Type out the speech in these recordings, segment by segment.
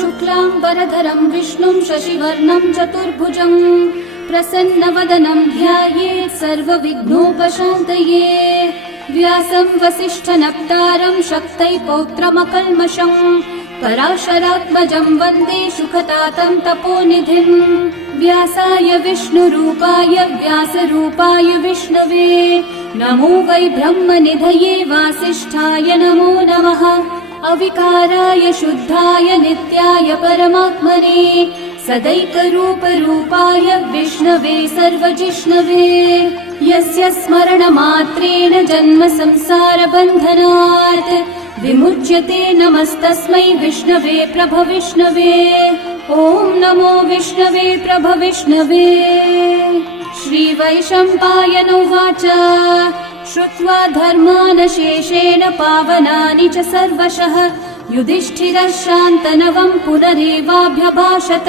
शुक्लाम्बरधरं विष्णुं शशिवर्णं चतुर्भुजं प्रसन्नवदनं ध्यायेत् सर्वविघ्नोपशान्तये। व्यासं वसिष्ठनप्तारं शक्तै पौत्रमकल्मषं पराशरात्मजं वन्दे सुखतातं तपोनिधिं। व्यासाय विष्णुरूपाय व्यासरूपाय विष्णवे नमो वै ब्रह्मनिधये वासिष्ठाय नमो नमः। अविकाराय शुद्धाय नित्याय परमात्मने सदैकरूपरूपाय विष्णवे सर्वजिष्णवे। यस्य स्मरणमात्रेण जन्म संसारबन्धनात् विमुच्यते नमस्तस्मै विष्णवे प्रभविष्णवे। ॐ नमो विष्णवे प्रभविष्णवे। श्रीवैशम्पायन उवाच श्रुत्वा धर्मानशेषेण पावनानि च सर्वशः युधिष्ठिरः शान्तनवं पुनरेवाभ्यभाषत।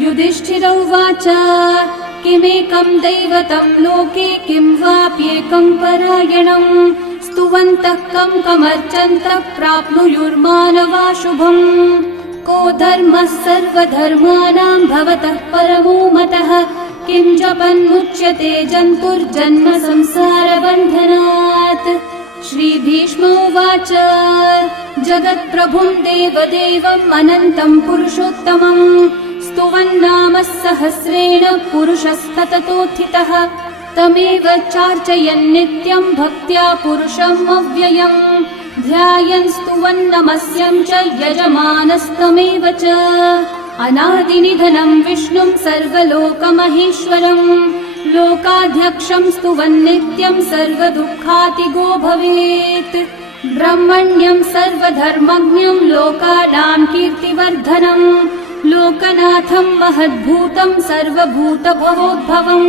युधिष्ठिर उवाच किमेकं दैवतं लोके किं वाप्येकं परायणं स्तुवन्तः कं कमर्चन्तः प्राप्नुयुर्मानवा शुभम्। को धर्मः सर्वधर्माणां भवतः परमो मतः किं जपन्मुच्यते जन्तुर्जन्म संसारबन्धनात्। श्रीभीष्म उवाच जगत्प्रभुं देवदेवम् अनन्तं पुरुषोत्तमं स्तुवन्नाम सहस्रेण पुरुषस्तततोत्थितः तमेव चार्चयन् नित्यं भक्त्या पुरुषम् अव्ययम् ध्यायन् स्तुवन्नमस्यं च यजमानस्तमेव च। अनादिनिधनं विष्णुं सर्वलोकमहेश्वरम् लोकाध्यक्षं स्तुवन्नित्यं सर्वदुःखातिगो भवेत्। ब्रह्मण्यं सर्वधर्मज्ञं लोकानां कीर्तिवर्धनम् लोकनाथं महद्भूतं सर्वभूतभवोद्भवम्।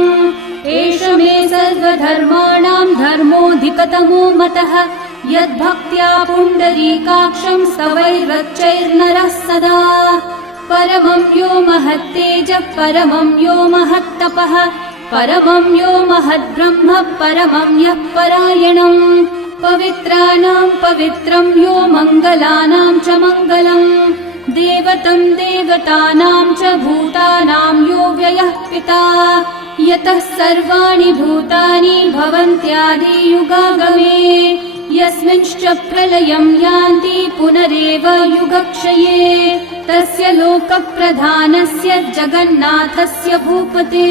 एष मे सर्वधर्माणां धर्मोऽधिकतमो मतः यद्भक्त्या पुण्डरीकाक्षं स्तवैरर्चैर्नरः सदा। परमं यो महत्तेजः परमं यो महत्तपः परमं यो महद्ब्रह्म परमं यः परायणम्। पवित्राणां पवित्रं यो मङ्गलानां च मङ्गलम् देवतं देवतानां च भूतानां यो व्ययः पिता यतः सर्वाणि भूतानि भवन्त्यादियुगागमे यस्मिंश्च प्रलयं यान्ति पुनरेव युगक्षये तस्य लोकप्रधानस्य जगन्नाथस्य भूपते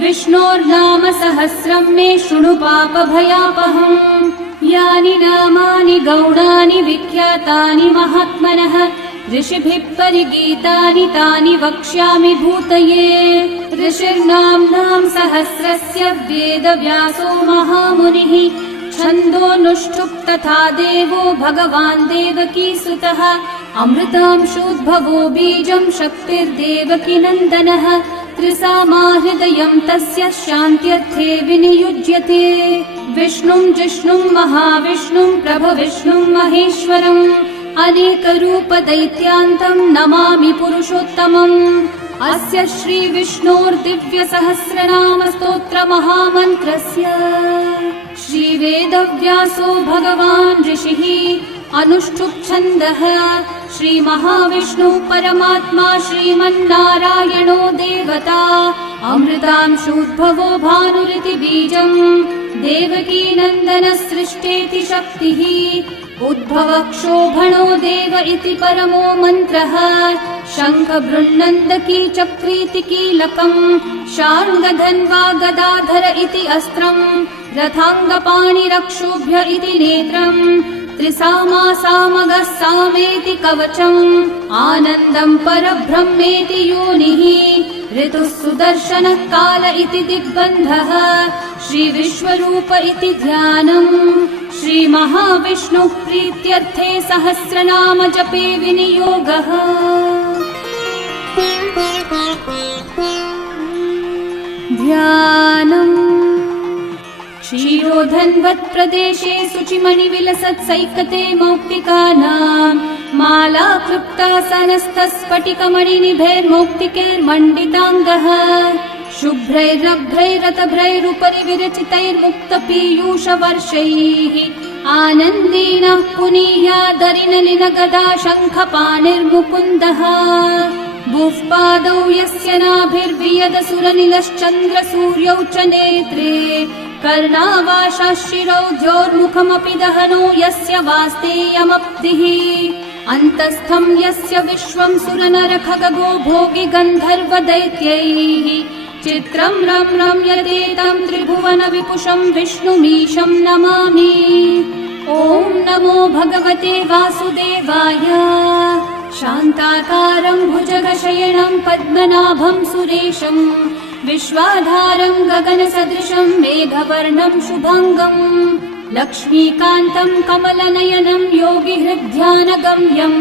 विष्णोर्नाम सहस्रं मे शृणु पापभयापहम्। यानि नामानि गौणानि विख्यातानि महात्मनः ऋषिभिः परिगीतानि तानि वक्ष्यामि भूतये। ऋषिर्नाम्नां सहस्रस्य वेदव्यासो महामुनिः छन्दोऽनुष्ठुप् तथा देवो भगवान् देवकीसुतः अमृतांशोद्भवो बीजं शक्तिर्देवकी नन्दनः त्रिसामा हृदयं तस्य शान्त्यर्थे विनियुज्यते। विष्णुं जिष्णुं महाविष्णुं प्रभविष्णुं महेश्वरम् अनेकरूपदैत्यान्तं नमामि पुरुषोत्तमम्। अस्य श्रीविष्णोर्दिव्यसहस्रनामस्तोत्रमहामन्त्रस्य श्रीवेदव्यासो भगवान् ऋषिः अनुष्ठुप्-छन्दः श्रीमहाविष्णुः परमात्मा श्रीमन्नारायणो देवता अमृतांशोद्भवो भानुरिति बीजम् देवकी नन्दनसृष्टेति शक्तिः उद्भवक्षोभणो देव इति परमो मन्त्रः शङ्खबृन्नन्दकी चक्रीति कीलकम् शार्ङ्गधन्वा गदाधर इति अस्त्रम् रथाङ्गपाणिरक्षोभ्य इति नेत्रम् त्रिसामा सामगः सामेति कवचम् आनन्दम् परब्रह्मेति योनिः ऋतुः सुदर्शनः काल इति दिग्बन्धः श्रीविश्वरूप इति ध्यानम् श्रीमहाविष्णुः प्रीत्यर्थे सहस्रनाम जपे विनियोगः। ध्यानम् क्षीरोधन्वत् प्रदेशे शुचिमणिविलसत्सैकते मौक्तिकानाम् माला क्लृप्तासनस्तस्फटिकमणिनिभैर्मौक्तिकैर्मण्डिताङ्गः शुभ्रैरभ्रैरतभ्रैरुपरि विरचितैर्मुक्तपीयूषवर्षैः आनन्देन पुनीयादरिनलिनगदा शङ्खपाणिर्मुकुन्दः भुवपादौ यस्य नाभिर्वियदसुरनिलश्चन्द्रसूर्यौ च नेत्रे कर्णावाशाशिरौ द्योर्मुखमपि दहनो यस्य वास्तेयमब्धिः अन्तस्थं यस्य विश्वं सुरनरखगो भोगि गन्धर्वदैत्यैः चित्रं रम्यते तं त्रिभुवन विपुषं विष्णुमीशं नमामि। ॐ नमो भगवते वासुदेवाय। शान्ताकारं भुजगशयनं पद्मनाभं सुरेशं विश्वाधारं गगनसदृशं मेघवर्णं शुभाङ्गं लक्ष्मीकान्तं कमलनयनं योगिहृद्ध्यानगम्यं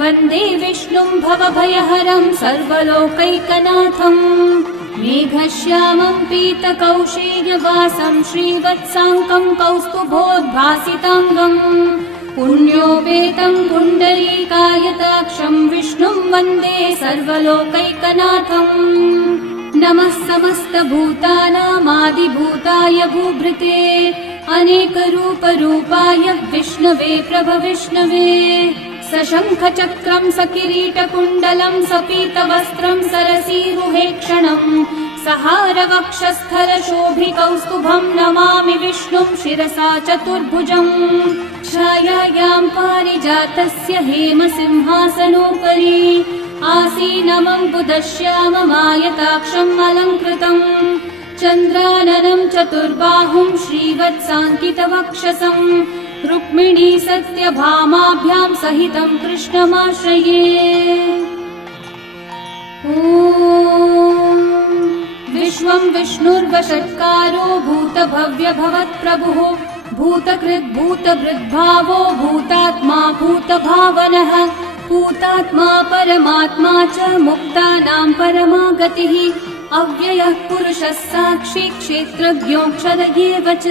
वन्दे विष्णुं भवभयहरं सर्वलोकैकनाथम् मेघश्यामं पीतकौशेयवासं श्रीवत्साङ्कं कौस्तुभोद्भासिताङ्गम् पुण्योपेतं पुण्डरीकायताक्षं विष्णुं वन्दे सर्वलोकैकनाथम् नमः समस्तभूतानामादिभूताय भूभृते अनेकरूपरूपाय विष्णवे प्रभविष्णवे सशङ्खचक्रं सकिरीटकुण्डलं सपीतवस्त्रं सरसीरुहेक्षणं सहारवक्षस्थलशोभिकौस्तुभं नमामि विष्णुं शिरसा चतुर्भुजम् छायायां पारिजातस्य हेमसिंहासनोपरि आसीनमम्बुदश्याममायताक्षम् अलङ्कृतम् चन्द्राननं चतुर्बाहुं श्रीवत्साङ्कितवक्षसं रुक्मिणी सत्यभामाभ्यां सहितं कृष्णमाश्रये। ॐ विश्वं विष्णुर्वषट्कारो भूतभव्यभवत्प्रभुः भूतकृद्भूतभृद्भावो भूतात्मा भूतभावनः भूतात्मा परमात्मा च मुक्तानां परमागतिः अव्ययः पुरुषः साक्षी क्षेत्रज्ञोऽक्षर एव च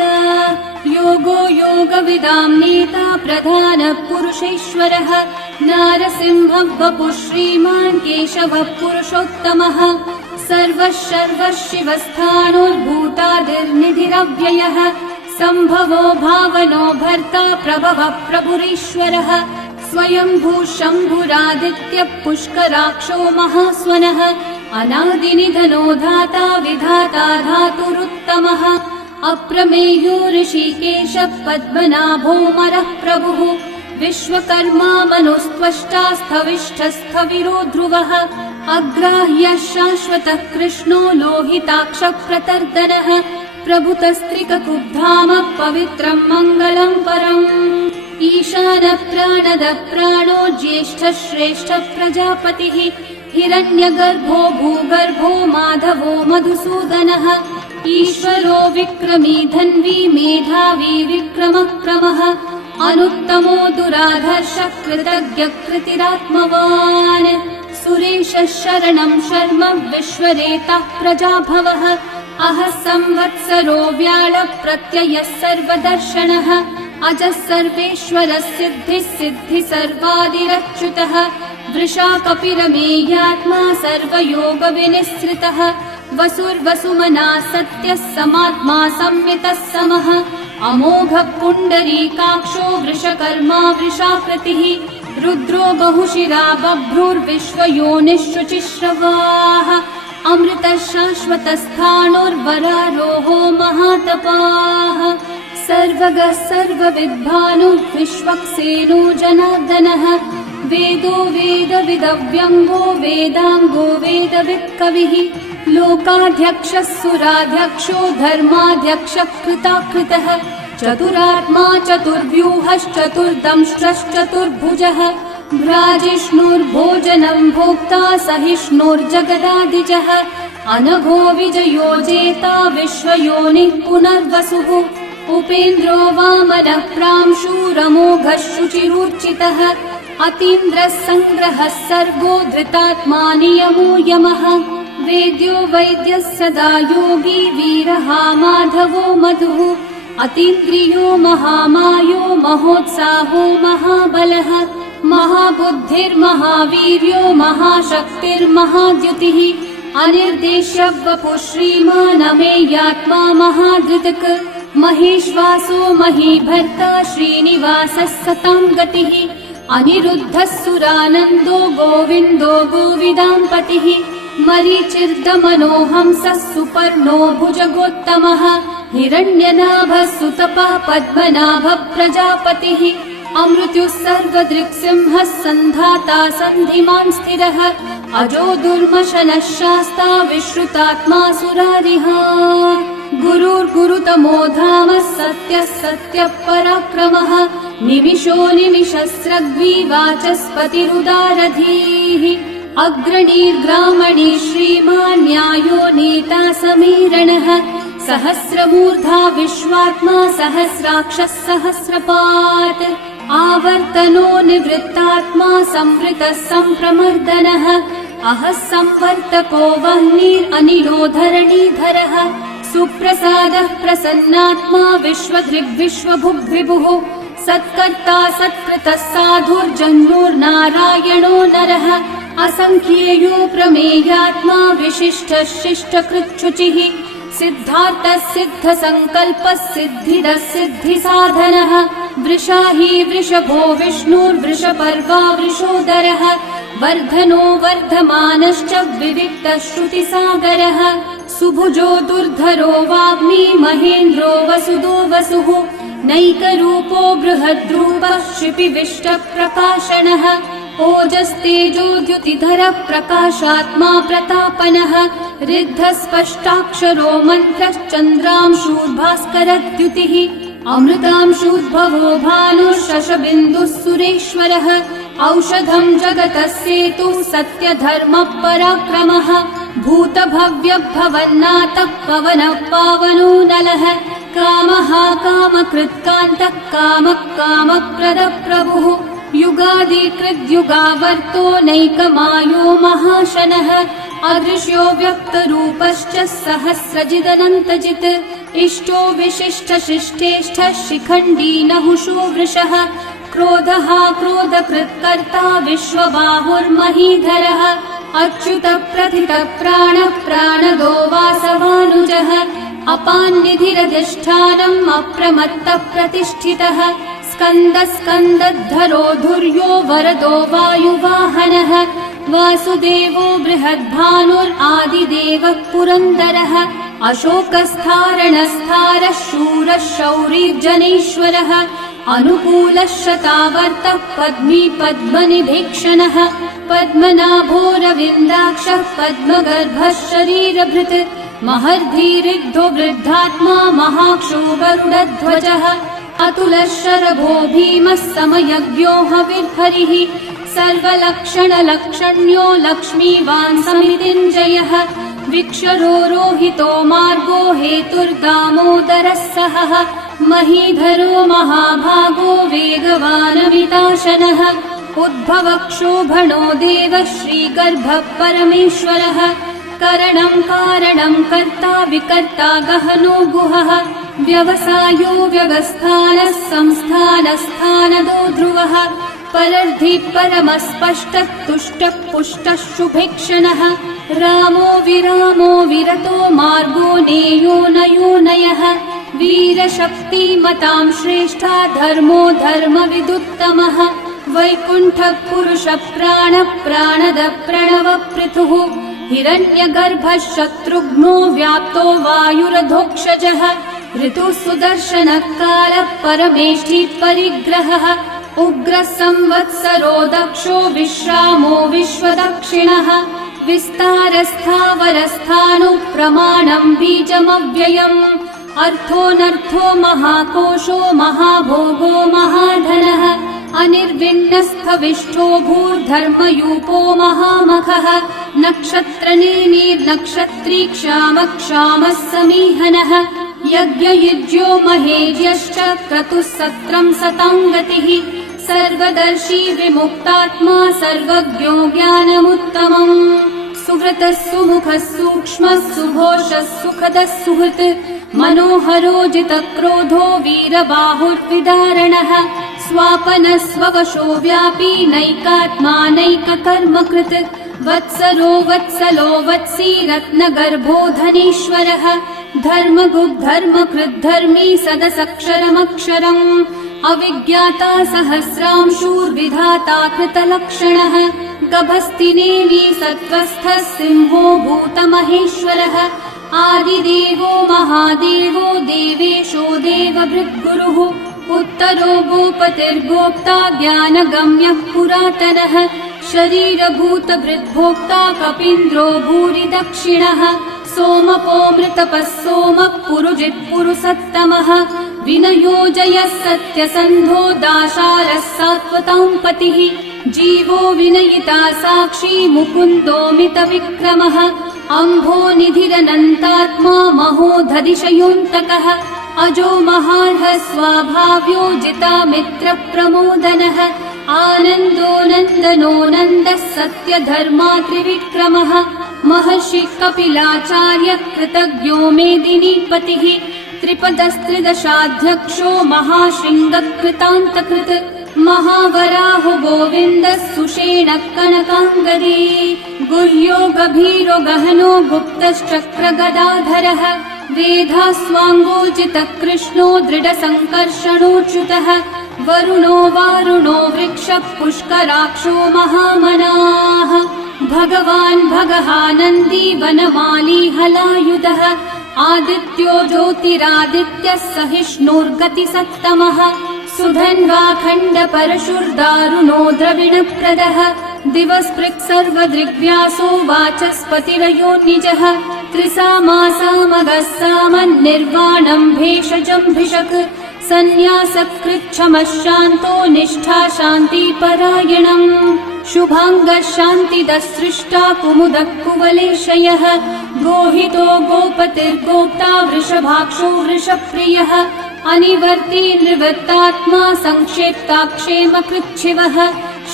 योगो योगविदां नेता प्रधानः पुरुषेश्वरः नारसिंहः वपुः श्रीमान् केशवः पुरुषोत्तमः सर्वः शर्वः शिवस्थाणोर्भूतादिर्निधिरव्ययः सम्भवो भावनो भर्ता प्रभवः प्रभुरीश्वरः स्वयंभू शम्भुरादित्यः पुष्कराक्षो महास्वनः अनादिनिधनो धाता विधाता धातुरुत्तमः अप्रमेयो ऋषिकेशः पद्मनाभोऽमरः प्रभुः विश्वकर्मा मनुस्त्वष्टा स्थविष्ठस्थविरो ध्रुवः अग्राह्यः शाश्वतः कृष्णो लोहिताक्षः प्रतर्दनः प्रभुतस्त्रिककुब्धामः पवित्रं मङ्गलं परम् ईशानः प्राणदः प्राणो ज्येष्ठः श्रेष्ठः प्रजापतिः हिरण्यगर्भो भूगर्भो माधवो मधुसूदनः ईश्वरो विक्रमी धन्वी मेधावी विक्रमक्रमः अनुत्तमो दुराधर्षः कृतज्ञः कृतिरात्मवान् सुरेशः शरणं शर्म विश्वरेतः प्रजाभवः अहः संवत्सरो व्याळः प्रत्ययः सर्वदर्शनः अजः सर्वेश्वरः सिद्धिः सिद्धि सर्वादिरच्युतः वृषा कपिरमेयात्मा सर्वयोगविनिःसृतः वसुर्वसुमना सत्यः समात्मा संवितः समः अमोघः पुण्डरीकाक्षो वृषकर्मा वृषाकृतिः रुद्रो बहुशिरा बभ्रुर्विश्वयोनिःशुचिश्रवाः अमृतः शाश्वतस्थाणोर्वरारोहो महातपाः सर्वगः सर्वविद्भानुः विश्वक्सेनो जनार्दनः वेदो वेदविदव्यङ्गो वेदाङ्गो वेदवित्कविः लोकाध्यक्षः सुराध्यक्षो धर्माध्यक्षः कृताकृतः चतुरात्मा चतुर्व्यूहश्चतुर्दंष्ट्रश्चतुर्भुजः भ्राजिष्णुर्भोजनं भोक्ता सहिष्णुर्जगदादिजः अनघो विजयो जेता विश्वयोनिः पुनर्वसुः उपेन्द्रो वामनः प्रांशुरमोघः शुचिरूर्चितः अतीन्द्रः सङ्ग्रहः सर्गो धृतात्मा नियमो यमः वेद्यो वैद्यः सदा योगी वीरः माधवो मधुः अतीन्द्रियो महामायो महोत्साहो महाबलः महाबुद्धिर्महावीर्यो महाशक्तिर्महाद्युतिः अनिर्देश्य वपुः श्रीमान् अमेयात्मा महाधृतक् महेश्वासो महीभर्ता श्रीनिवासः सतां गतिः अनिरुद्धः सुरानन्दो गोविन्दो गोविदाम्पतिः मरीचिर्दमनोहंसः सुपर्णो भुजगोत्तमः हिरण्यनाभः सुतपः पद्मनाभः प्रजापतिः अमृत्युः सर्वदृक्सिंहः सन्धाता सन्धिमान् स्थिरः अजो दुर्मशनः शास्ता विश्रुतात्मा सुरारिः गुरुर्गुरुतमो धामः सत्यः सत्यः पराक्रमः निमिषो निमिषस्रग्वी वाचस्पतिरुदारधीः अग्रणीर्ग्रामणी श्रीमान् न्यायो नेता समीरणः सहस्रमूर्धा विश्वात्मा सहस्राक्षः सहस्रपात् आवर्तनो निवृत्तात्मा संवृतः सम्प्रमर्दनः अहः संवर्तको वह्निरनिलो धरणीधरः सुप्रसादः प्रसन्नात्मा विश्वधृग्विश्वभुग्विभुः सत्कर्ता सत्कृतः साधुर्जन्मुर्नारायणो नरः असंख्येयो प्रमेयात्मा विशिष्टः शिष्टकृच्छुचिः सिद्धार्थः सिद्धसङ्कल्पः सिद्धिदः सिद्धिसाधनः वृषाही वृषभो विष्णुर्वृषपर्वा वृषोदरः वर्धनो वर्धमानश्च विविक्तः श्रुतिसागरः सुभुजो दुर्धरो वाग्मी महेन्द्रो वसुदो वसुः नैकरूपो बृहद्रूपः शिपिविष्टप्रकाशनः ओजस्तेजो द्युतिधरः प्रकाशात्मा प्रतापनः ऋद्धस्पष्टाक्षरो मन्त्रश्चन्द्रांशूर्भास्करद्युतिः अमृतांशूद्भवो भानुः शशबिन्दुः सुरेश्वरः औषधं जगतः सेतुः सत्यधर्मः पराक्रमः भूतभव्यभवन्नाथः पवनः पावनो नलः कामः कामकृत्कान्तः कामः कामप्रदः प्रभुः युगादिकृद्युगावर्तो नैकमायो महाशनः अदृश्यो व्यक्तरूपश्च सहस्रजिदनन्तजित् इष्टो विशिष्टशिष्टेष्ठः शिखण्डी नहुषो वृषः क्रोधः क्रोधकृत्कर्ता विश्वबाहुर्महीधरः अच्युतः प्रथितः प्राणः प्राणदो वासवानुजः अपान्निधिरधिष्ठानम् अप्रमत्तः प्रतिष्ठितः स्कन्दस्कन्दद्धरो धुर्यो वरदो वायुवाहनः वासुदेवो बृहद्भानुरादिदेवः पुरन्दरः अशोकस्थारणस्थारः शूरः शौरिर्जनेश्वरः अनुकूलः शतावर्तः पद्मी पद्मनिभीक्षणः पद्मनाभोरविन्दाक्षः पद्मगर्भः शरीरभृत् महर्धिरिग्धो वृद्धात्मा महाक्षो गरुडध्वजः अतुलः शरभो भीमः समयज्ञो हविर्हरिः सर्वलक्षणलक्षण्यो लक्ष्मीवान् समितिञ्जयः विक्षरो रोहितो मार्गो हेतुर्दामोदरः सहः महीधरो महाभागो वेगवानमिताशनः उद्भवक्षोभणो देवः श्रीगर्भः परमेश्वरः करणं कारणं कर्ता विकर्ता गहनो गुहः व्यवसायो व्यवस्थानः संस्थानस्थानदो ध्रुवः परर्धि परमस्पष्टः तुष्टः पुष्टः शुभेक्षणः रामो विरामो विरतो मार्गो नेयो नयो नयः वीरशक्तिमतां श्रेष्ठा धर्मो धर्मविदुत्तमः वैकुण्ठः पुरुषः प्राणः प्राणदः प्रणवः पृथुः हिरण्यगर्भः शत्रुघ्नो व्याप्तो वायुरधोक्षजः ऋतुः सुदर्शनः कालः परमेष्ठी परिग्रहः उग्रः संवत्सरो दक्षो विश्रामो विश्वदक्षिणः विस्तारस्थावरस्थाणुः प्रमाणं बीजमव्ययम् अर्थोऽनर्थो महाकोशो महाभोगो महाधनः अनिर्विण्णस्थविष्ठो भूर्धर्मयूपो महामखः नक्षत्रनेमिर्नक्षत्री क्षामः समीहनः यज्ञयुज्यो महेज्यश्च क्रतुः सत्रं सताङ्गतिः सर्वदर्शी विमुक्तात्मा सर्वज्ञो ज्ञानमुत्तमम् सुव्रतः सुमुखः सूक्ष्मः सुघोषः सुखदः सुहृत् मनोहरो जितक्रोधो वीरबाहुर्विदारणः स्वापनः स्ववशो व्यापी नैकात्मा नैककर्मकृत् वत्सरो वत्सलो वत्सी रत्नगर्भो धनेश्वरः धर्मकृद्धर्मी सदसक्षरमक्षरम् अविज्ञाता सहस्रांशूर्विधाता कृतलक्षणः गभस्तिनेमि सत्त्वस्थः सिंहो भूतमहेश्वरः आदिदेवो महादेवो देवेशो देवभृद्गुरुः उत्तरो गोपतिर्गोप्ता ज्ञानगम्यः पुरातनः शरीरभूतभृद्भोक्ता कपीन्द्रो भूरि दक्षिणः सोमपोऽमृतपः सोमः पुरुजित्पुरुसत्तमः विनयोजयः सत्यसन्धो दाशारः सात्वतां पतिः जीवो विनयिता साक्षी मुकुन्दोऽमितविक्रमः अम्भो निधिरनन्तात्मा महोदधिशयोऽन्तकः अजो महार्ह स्वाभाव्यो जितामित्रप्रमोदनः आनन्दो नन्दनो नन्दः सत्यधर्मा त्रिविक्रमः महर्षि कपिलाचार्य कृतज्ञो मेदिनीपतिः त्रिपदस्त्रिदशाध्यक्षो महाशृङ्गकृतान्तकृत् महावराहो गोविन्दः सुषेणः कनकाङ्गदी गुह्यो गभीरो गहनो गुप्तश्चक्रगदाधरः वेधास्वाङ्गोचितः कृष्णो दृढसङ्कर्षणोच्युतः वरुणो वारुणो वृक्षः पुष्कराक्षो महामनाः भगवान् भगहानन्दी वनमाली हलायुधः आदित्यो ज्योतिरादित्यः सहिष्णुर्गतिसत्तमः सुधन्वाखण्ड परशुर्दारुणो द्रविणप्रदः दिवस्पृक् सर्वदृग्व्यासो वाचस्पतिरयो निजः त्रिसामासामगः सामन्निर्वाणम् भेषजम्भिषक् सन्न्यासकृच्छमः शान्तो निष्ठा शान्तिपरायणम् शुभाङ्गः शान्तिदः सृष्टा कुमुदः कुवलेशयः गोहितो गोपतिर्गोप्ता वृषभाक्षो वृषप्रियः अनिवर्ती निवृत्तात्मा संक्षेप्ताक्षेमकृच्छिवः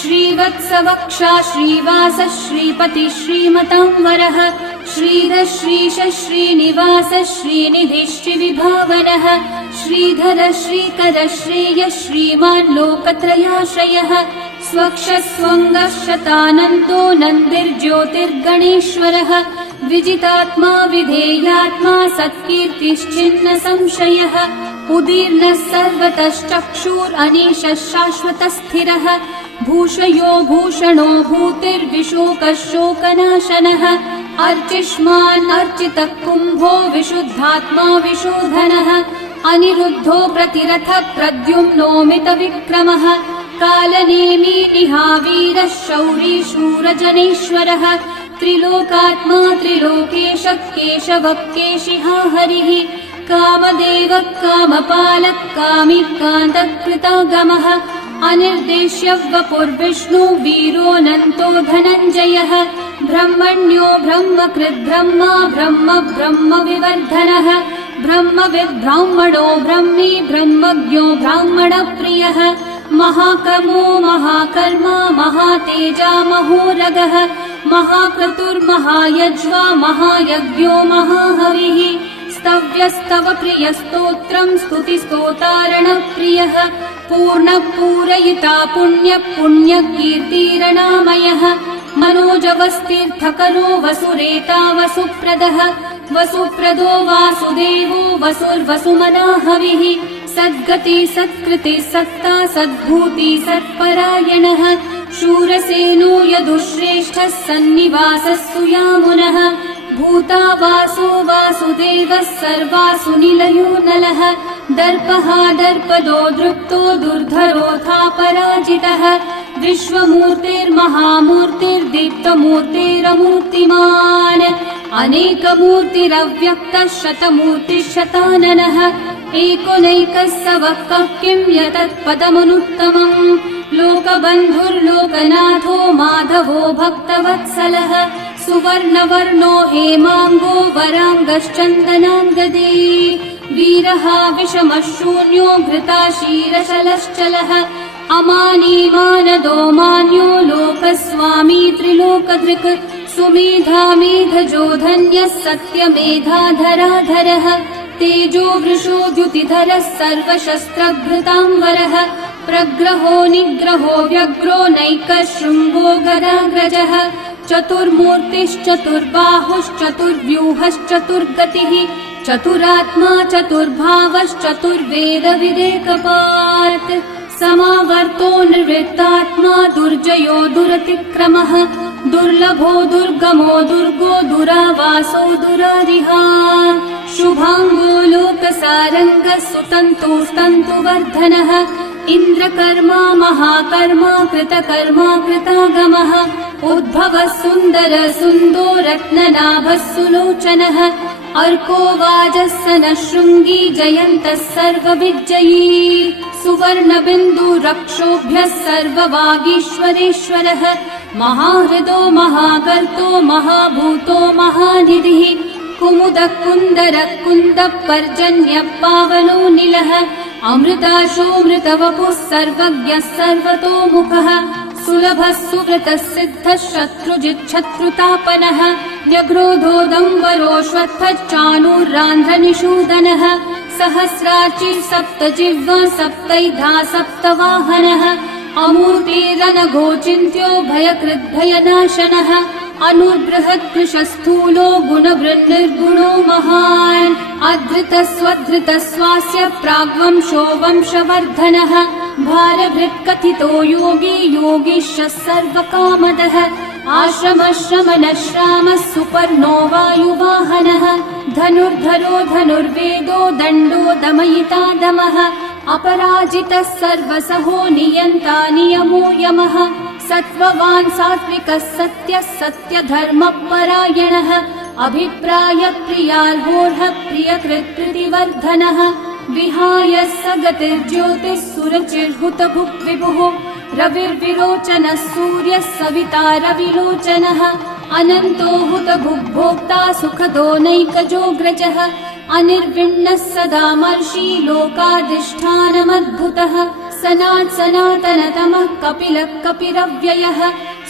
श्रीवत्सवक्षा श्रीवासः श्रीपतिः श्रीमतांवरः श्रीधः श्रीशः श्रीनिवासः श्रीनिधिः श्रीविभावनः श्रीधरः श्रीकरः श्रेयः श्रीमान् लोकत्रयाश्रयः स्वक्षः स्वङ्गः शतानन्दो नन्दिर्ज्योतिर्गणेश्वरः विजितात्मा विधेयात्मा सत्कीर्तिश्चिन्न संशयः उदीर्णः सर्वतश्चक्षुरनीशः शाश्वतस्थिरः भूषयो भूषणो भूतिर्विशोकः शोकनाशनः अर्चिष्मान् अर्चितः कुम्भो विशुद्धात्मा विशोधनः अनिरुद्धो प्रतिरथ प्रद्युम्नोमितविक्रमः कालनेमी निहावीरः शौरी शूरजनेश्वरः त्रिलोकात्मा त्रिलोकेशः केशवः केशिहा हरिः कामदेवः कामपालः कामिकान्तः कृतागमः अनिर्देश्य वपुर्विष्णु वीरोऽनन्तो धनञ्जयः ब्रह्मण्यो ब्रह्मकृद्ब्रह्मा ब्रह्म ब्रह्मविवर्धनः ब्रह्मविद् ब्राह्मणो ब्रह्मी ब्रह्मज्ञो ब्राह्मणप्रियः महाकर्मो महाकर्मा महातेजा महोरगः महाक्रतुर्महायज्वा महायज्ञो महाहविः स्तव्यस्तव प्रियस्तोत्रम् स्तुतिस्तोतारणप्रियः पूर्णपूरयिता पुण्यकीर्तिरणामयः मनोजवस्तीर्थकरो वसुरेता वसुप्रदः वसुप्रदो वासुदेवो वसुर्वसुमनाहविः सद्गति सत्कृति सत्ता सद्भूति सत्परायणः शूरसेनो यदुश्रेष्ठः सन्निवासः सुयामुनः भूता वासो वासुदेवः सर्वासु निलयो नलः दर्पः दर्पदो दृप्तो दुर्धरोऽथा पराजितः विश्वमूर्तिर्महामूर्तिर्दीप्तमूर्तिरमूर्तिमान् अनेकमूर्तिरव्यक्तः शतमूर्तिः शताननः एकोनैकः स वः किं यतत्पदमनुत्तमम् लोकबन्धुर्लोकनाथो माधवो भक्तवत्सलः सुवर्णवर्णो हेमाङ्गो वराङ्गश्चन्दनाङ्गदे वीरः विषमः शून्यो घृताशीरशलश्चलः अमानी मानदो मान्यो लोकस्वामी त्रिलोकदृक् सुमेधा मेधजो धन्यः सत्यमेधाधराधरः तेजो वृषो द्युतिधरः सर्वशस्त्रभृताम्बरः प्रग्रहो निग्रहो व्यग्रो नैकः शृङ्गो गदाग्रजः चतुर्मूर्तिश्चतुर्बाहुश्चतुर्व्यूहश्चतुर्गतिः चतुरात्मा चतुर्भावश्चतुर्वेदविदेकपात् समावर्तो निर्वृत्तात्मा दुर्जयो दुरतिक्रमः दुर्लभो दुर्गमो दुर्गो दुरावासो दुरारिहा शुभांगो लोकसारंगः सुतन्तुस्तन्तुवर्धनः इन्द्रकर्मा महाकर्मा कृतकर्मा कृतागमः उद्भवः सुन्दर सुन्दो रत्ननाभः सुलोचनः अर्को वाजस्सनः शृङ्गी जयन्तः सर्वविजयी सुवर्णबिन्दु रक्षोभ्यः सर्ववागीश्वरेश्वरः महाहृदो महागर्तो महाभूतो महानिधिः कुमुदः कुन्दरः कुन्दः पर्जन्यः पावनो निलः अमृताशोऽमृतवपुः सर्वज्ञः सर्वतोमुखः सुलभः सुव्रतः सिद्धः शत्रुजिच्छत्रुतापनः व्यग्रोधोदम्बरोऽश्वत्थश्चाणूरान्ध्रनिषूदनः सहस्रार्ची सप्तजिह्वा सप्तैधा सप्तवाहनः अमूर्तिरनघोचिन्त्यो भयकृद्भयनाशनः अनुर्बृहद्कृशस्थूलो गुणवृन्निर्गुणो महान् अधृतः स्वधृतः स्वास्य प्राग्वंशो वंशवर्धनः भारभृत्कथितो योगी योगीशः सर्वकामदः आश्रमः श्रमणः श्रामः सुपर्णो वायुवाहनः धनुर्धरो धनुर्वेदो दण्डो दमयिता दमः अपराजितः सर्वसहो नियन्ता नियमो यमः सत्त्ववान् सात्विकः सत्यः सत्यधर्मपरायणः अभिप्रायप्रियार्होर्हः प्रियकृत्कृतिवर्धनः विहाय स गतिर्ज्योतिः सुरचिर्हुतभुक्विभुः रविर्विरोचनः सूर्यः सविता रविलोचनः अनन्तो हुतभुग्भोक्ता सुखदो नैकजोऽग्रजः अनिर्विण्णः सदा मर्षि लोकाधिष्ठानमद्भुतः सनात् सनातनतमः कपिलः कपिरव्ययः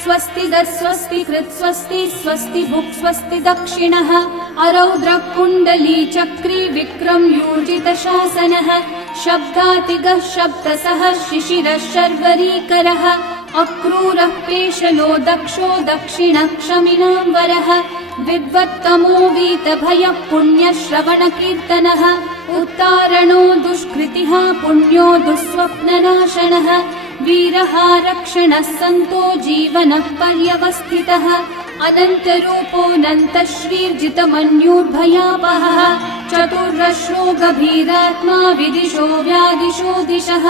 स्वस्तिदः स्वस्तिकृत् स्वस्ति स्वस्ति भुक् स्वस्ति दक्षिणः अरौद्रः कुण्डली चक्री विक्रम यूजितशासनः शब्दातिगः शब्दसः शिशिरः शर्वरीकरः अक्रूरः पेशलो दक्षो दक्षिणः क्षमिनाम्बरः विद्वत्तमो वीतभयः पुण्यश्रवणकीर्तनः उत्तारणो दुष्कृतिः पुण्यो दुःस्वप्ननाशनः वीरः रक्षणः सन्तो जीवनः पर्यवस्थितः अनन्तरूपोऽनन्तः श्रीर्जितमन्युर्भयापहः चतुर्रश्रो गभीरात्मा विदिशो व्यादिशो दिशः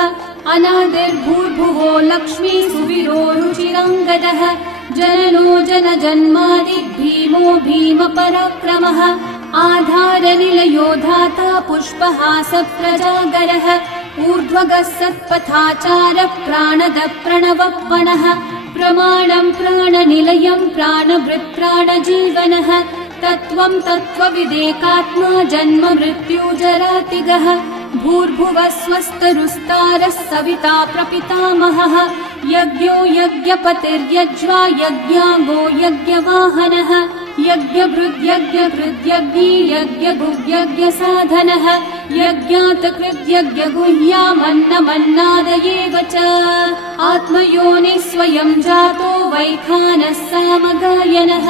अनादिर्भूर्भुवो लक्ष्मी सुवीरो रुचिराङ्गदः जननो जनजन्मादि भीमो भीमपराक्रमः आधारनिलयो धाता पुष्पहासः प्रजागरः ऊर्ध्वगः सत्पथाचारः प्राणदः प्रणवपणः प्रमाणं प्राणनिलयं प्राणभृत् प्राणजीवनः तत्त्वं तत्त्वविदेकात्मा जन्म मृत्युजरातिगः भूर्भुवः स्वस्तरुस्तारः सविता प्रपितामहः यज्ञो यज्ञपतिर्यज्वा यज्ञाङ्गो यज्ञवाहनः यज्ञभृद्यज्ञकृद्यज्ञी यज्ञभुग्यज्ञसाधनः यज्ञातकृद्यज्ञगुह्यामन्नमन्नादयेव च आत्मयोनिः स्वयं जातो वैखानः सामगायनः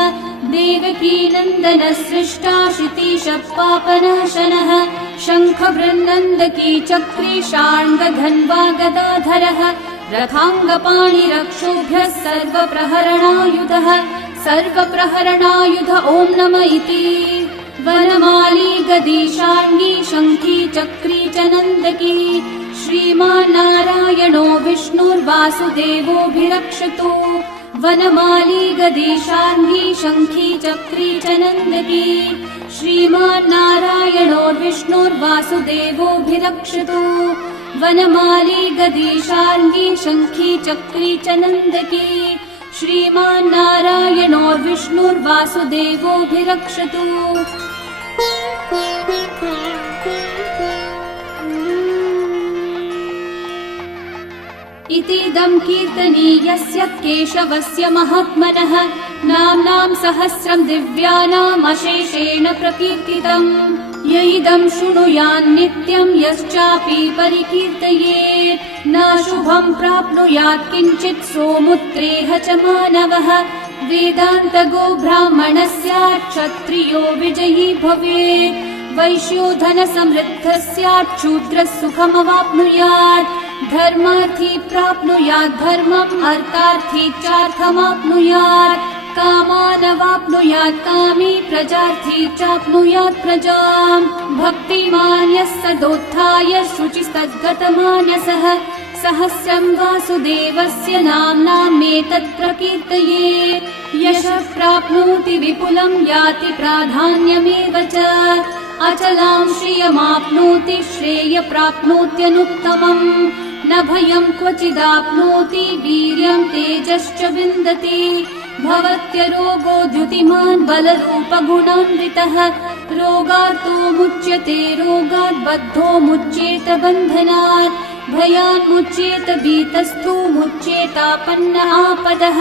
देवकीनन्दनः सृष्टा शितीशः पापनाशनः शङ्खवृन्नन्दकी चक्री शार्ङ्गधन्वा गदाधरः रथाङ्गपाणिरक्षोभ्यः सर्वप्रहरणायुधः सर्वप्रहरणायुध ॐ नम इति वनमाली गदीशार्ङ्गी शङ्खी चक्री च नन्दकी श्रीमान्नारायणो विष्णुर्वासुदेवोऽभिरक्षतु वनमाली गदीशार्ङ्गी शङ्खी चक्री च नन्दकी श्रीमान्नारायणो विष्णुर्वासुदेवोऽभिरक्षतु वनमाली गदीशार्ङ्गी शङ्खी चक्री च नन्दकी श्रीमान्नारायणो विष्णुर्वासुदेवोऽभिरक्षतु इतीदं कीर्तनीयस्य केशवस्य महात्मनः नाम्नां सहस्रं दिव्यानामशेषेण प्रकीर्तितम् य इदं शृणुयान्नित्यं यश्चापि परिकीर्तयेत् न शुभं प्राप्नुयात् किञ्चित् सोमुत्रेह च मानवः वेदान्तगो ब्राह्मणः स्यात् क्षत्रियो विजयी भवेत् वैश्यो धनसमृद्धः स्यात् शूद्रः सुखमवाप्नुयात् धर्मार्थी प्राप्नुयात् धर्मम् अर्थार्थी चार्थमाप्नुयात् कामानवाप्नुयात् कामी प्रजार्थी चाप्नुयात् प्रजाम् भक्तिमान् यः सदोत्थाय शुचिस्तद्गतमानसः सहस्रं वासुदेवस्य नाम्नामेतत् प्रकीर्तये यशः प्राप्नोति विपुलं याति प्राधान्यमेव च अचलां श्रियमाप्नोति श्रेय प्राप्नोत्यनुत्तमम् न भयं क्वचिदाप्नोति वीर्यं तेजश्च विन्दति भवत्यरोगो द्युतिमान् बलरूपगुणान्वितः रोगार्तो मुच्यते रोगात् बद्धो मुच्येत बन्धनात् भयान्मुच्येत भीतस्थो मुच्येतापन्न आपदः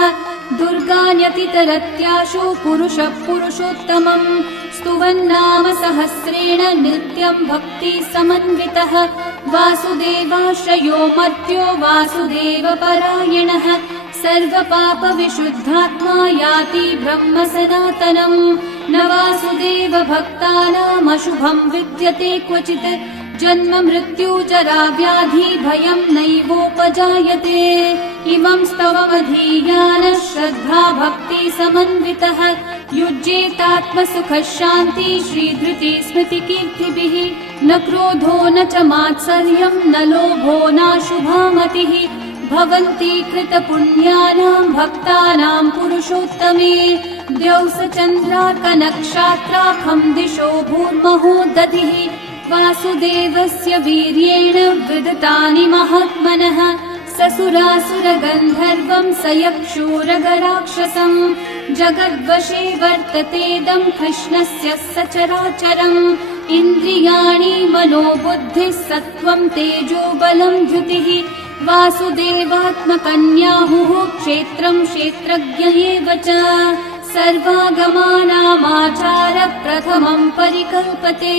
दुर्गान्यतितरत्याशु पुरुषः पुरुषोत्तमम् स्तुवन्नाम सहस्रेण नित्यं भक्ति समन्वितः वासुदेवाश्रयो मर्त्यो वासुदेवपरायणः सर्वपापविशुद्धात्मा याति ब्रह्म सनातनम् न वासुदेव भक्तानामशुभं विद्यते क्वचित् जन्म मृत्यु जरा व्याधि भयं नैवोपजायते इमं स्तवमधीयानः श्रद्धा भक्ति समन्वितः युज्येतात्मसुखः शान्ति श्रीधृति स्मृतिकीर्तिभिः न क्रोधो न च मात्सर्यं न लोभो नाशुभा मतिः भवन्ति कृतपुण्यानां भक्तानां पुरुषोत्तमे द्यौस चन्द्रार्कनक्षत्राखं दिशो भूर्महो दधिः वासुदेवस्य वीर्येण विदतानि महात्मनः ससुरासुरगन्धर्वं सयक्षूरगराक्षसं जगद्वशे वर्ततेदं कृष्णस्य सचराचरम् इन्द्रियाणि मनोबुद्धिः सत्त्वं तेजो बलं द्युतिः वासुदेवात्मकन्याहुः क्षेत्रं क्षेत्रज्ञ एव च सर्वागमानामाचार प्रथमं परिकल्पते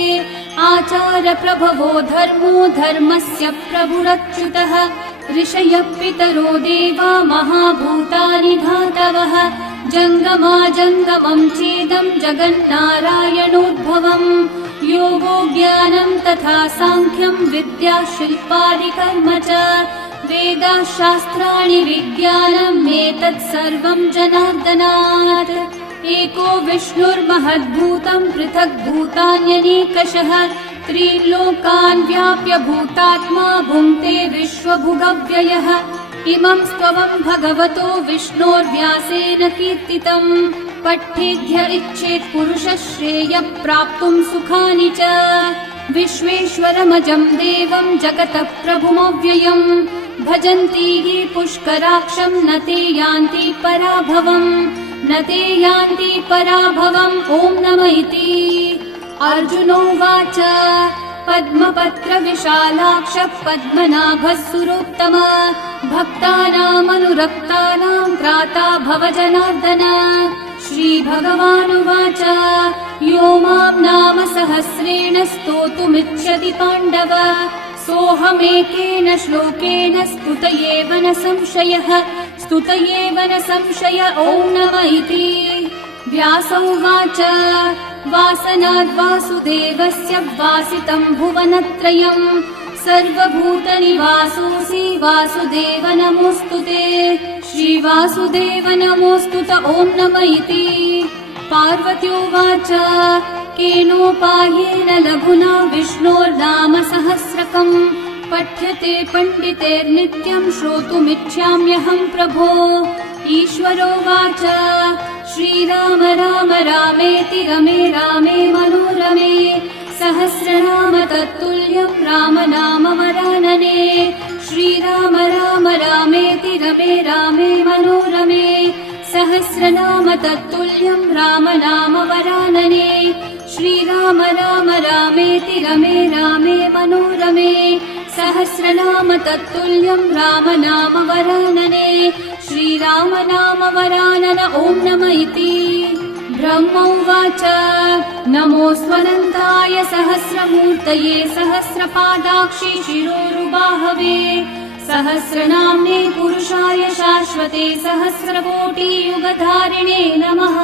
आचार प्रभवो धर्मो धर्मस्य प्रभुरच्युतः ऋषयः पितरो देवा महाभूतानि धातवः जङ्गमाजङ्गमं चेदं जगन्नारायणोद्भवम् योगो ज्ञानं तथा साङ्ख्यं विद्या शिल्पादिकर्म च वेदाः शास्त्राणि विज्ञानम् एतत् सर्वं जनार्दनात् एको विष्णुर्महद्भूतं पृथक् भूतान्यनेकशः त्रिलोकान् व्याप्य भूतात्मा भुङ्क्ते विश्वभुगव्ययः इमं स्तवं भगवतो विष्णोर्व्यासेन कीर्तितं पठ्येद्य इच्छेत् पुरुषः श्रेयः प्राप्तुं सुखानि च विश्वेश्वरमजं देवं जगतः प्रभुमव्ययम् भजन्ति ये पुष्कराक्षं न ते यान्ति पराभवम् न ते यान्ति पराभवम् ॐ नमः इति अर्जुनोवाच पद्मपत्र विशालाक्ष पद्मनाभः सुरोत्तम भक्तानामनुरक्तानां त्राता भव जनार्दन श्रीभगवानुवाच यो मां नाम सहस्रेण स्तोतुमिच्छति पाण्डव सोऽहमेकेन श्लोकेन स्तुत एव न संशयः स्तुत एव न संशय ॐ नमः इति व्यास उवाच वासनाद् वासुदेवस्य वासितं भुवनत्रयम् सर्वभूतनिवासोऽसि वासुदेव नमोऽस्तु ते श्रीवासुदेव नमोऽस्तु ॐ नमः इति पार्वत्योवाच केनोपायेन लघुना विष्णोर्नाम सहस्रकम् पठ्यते पण्डितेर्नित्यं श्रोतुमिच्छाम्यहं प्रभो ईश्वरोवाच श्रीराम राम रामेति रमे रामे मनोरमे सहस्रनाम तत्तुल्यं राम नाम वरानने श्रीराम राम रामेति रमे रामे मनोरमे सहस्रनाम तत्तुल्यं राम नाम वरानने श्रीराम राम रामेति रमे रामे मनोरमे सहस्रनाम तत्तुल्यं राम नाम वरानने श्रीराम नाम वरानन ॐ नमः इति ब्रह्म उवाच नमोऽस्त्वनन्ताय सहस्रमूर्तये सहस्रपादाक्षि शिरोरुबाहवे सहस्रनाम्ने पुरुषाय शाश्वते सहस्रकोटियुगधारिणे नमः।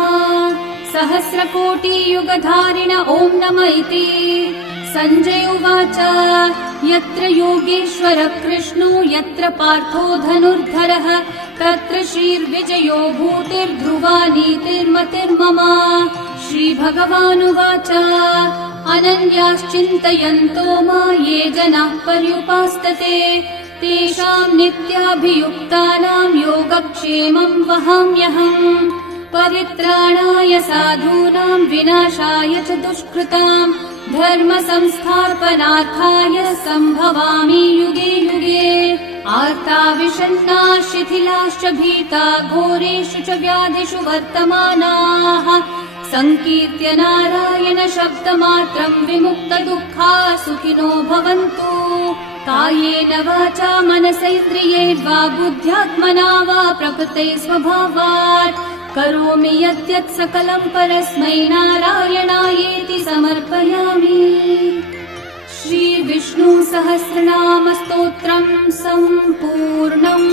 सहस्रकोटियुगधारिण ॐ नम इति। सञ्जय उवाच यत्र योगेश्वर कृष्णो यत्र पार्थो धनुर्धरः तत्र श्रीर्विजयो भूतिर्ध्रुवा नीतिर्मतिर्मम। श्रीभगवानुवाच अनन्याश्चिन्तयन्तो मा ये जनाः पर्युपासते तेषां नित्याभियुक्तानां योगक्षेमं वहाम्यहम्। परित्राणाय साधूनां विनाशाय च दुष्कृतां धर्म संस्थापनार्थाय सम्भवामि युगे युगे। आर्ता विषण्णा शिथिलाश्च भीता घोरेषु च व्याधिषु वर्तमानाः संकीर्त्य नारायण शब्दमात्रं विमुक्तदुःखा सुखिनो भवन्तु। कायेन वाचा मनसेन्द्रियैर्वा बुद्ध्यात्मना वा प्रकृते स्वभावात् करोमि यद्यत् सकलं परस्मै नारायणायेति समर्पयामि। श्री विष्णु सहस्रनाम स्तोत्रम् सम्पूर्णम्।